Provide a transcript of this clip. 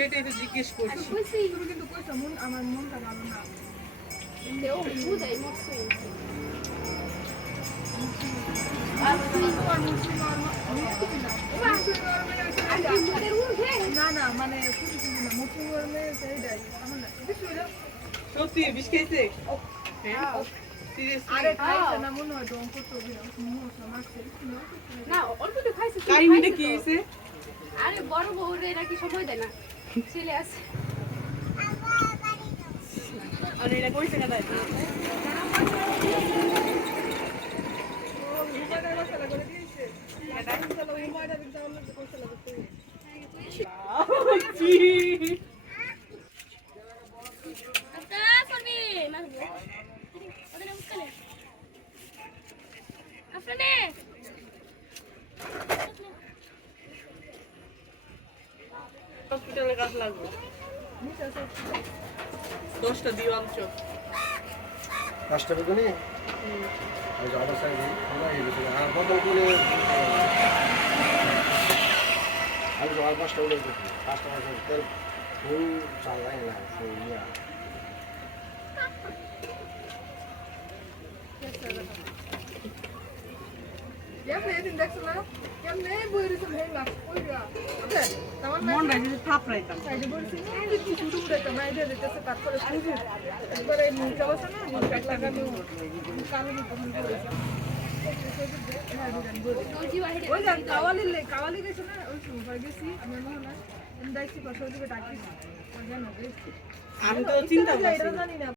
সেটাই তো জিজ্ঞেস করছি। তুমি কিন্তু কইছো আমার মনটা ভালো না। না না মানে মুসলিম গরমে সত্যি বিষ খাইছে? আরে খাইছে না মনে হয় ডং করতে না অল্প তো খাইছে। কাহিনীটা কি হয়েছে? আরে বড় বউরে নাকি সময় দেয় না, ছেলে আছে। আর এটা কইছে না তাই হসপিটালে কাজ লাগবে 10টা দিও আনছো 5টা বেগুনি ওই যে অবস্থায় আমরা এই বেগুনি আর কত করে আলু আর 5টা উড়ে গেছে 5টা আছে তেল ফুল চালাই না সেই ইয়া মন রাখি থাপ রাইতাম কাওয়ালি গেছে না ওই সময় গেছি আমি মনে হয় ডাকছি পাশে ডাকি আমি তো চিন্তা করছি জানি না